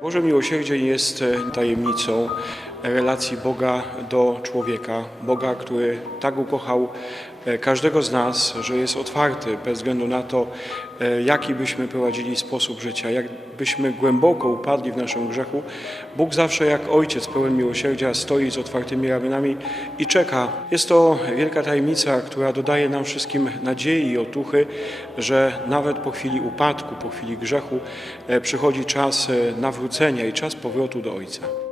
Boże miłosierdzie jest e, tajemnicą relacji Boga do człowieka. Boga, który tak ukochał każdego z nas, że jest otwarty bez względu na to, e, jaki byśmy prowadzili sposób życia, jak byśmy głęboko upadli w naszym grzechu. Bóg zawsze jak Ojciec pełen miłosierdzia stoi z otwartymi ramionami i czeka. Jest to wielka tajemnica, która dodaje nam wszystkim nadziei i otuchy, że nawet po chwili upadku, po chwili grzechu e, przychodzi czas e, nawrócenia i czas powrotu do Ojca.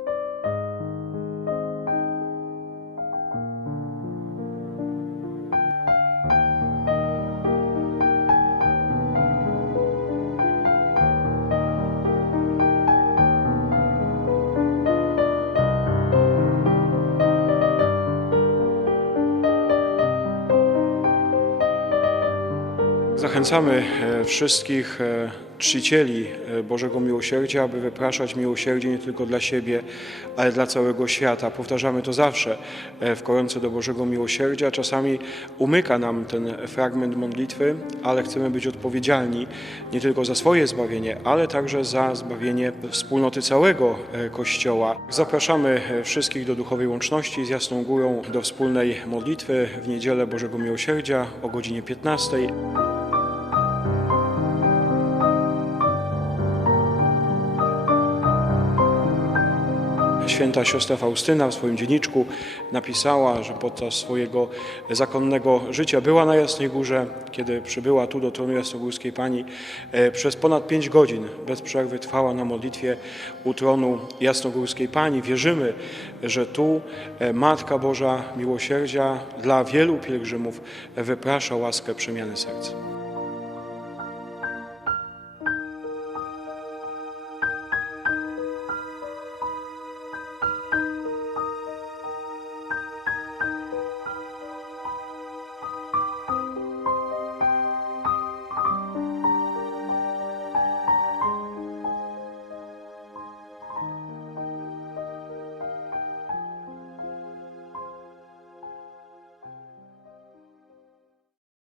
Zachęcamy e, wszystkich e, czcicieli e, Bożego Miłosierdzia, aby wypraszać miłosierdzie nie tylko dla siebie, ale dla całego świata. Powtarzamy to zawsze w koronce do Bożego Miłosierdzia. Czasami umyka nam ten fragment modlitwy, ale chcemy być odpowiedzialni nie tylko za swoje zbawienie, ale także za zbawienie wspólnoty całego Kościoła. Zapraszamy wszystkich do duchowej łączności z Jasną Górą, do wspólnej modlitwy w niedzielę Bożego Miłosierdzia o godzinie 15. Święta siostra Faustyna w swoim dzienniczku napisała, że podczas swojego zakonnego życia była na Jasnej Górze, kiedy przybyła tu do tronu Jasnogórskiej Pani, e, przez ponad pięć godzin bez przerwy trwała na modlitwie u tronu Jasnogórskiej Pani. Wierzymy, że tu e, Matka Boża Miłosierdzia dla wielu pielgrzymów wyprasza łaskę przemiany serca.